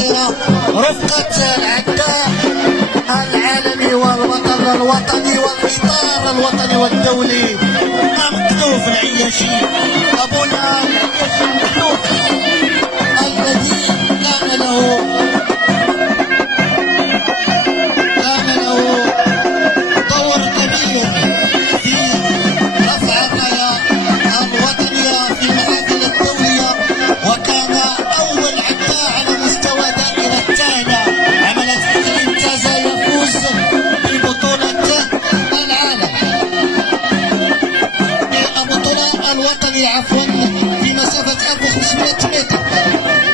الجزيرة رفقة العداء العالمي والوطن الوطني والإطار الوطني والدولي مكتوف العياشي، أبونا العياشي مكتوف الذي كان له دور كبير في رفع الراية الوطنية في المحافل الدولية، وكان أول عداء على مستوى دائرة التاهلة عملت الإنتاز يفوز ببطولة العالم بالبطولة الوطنية عفوا في مسافة 1500 متر.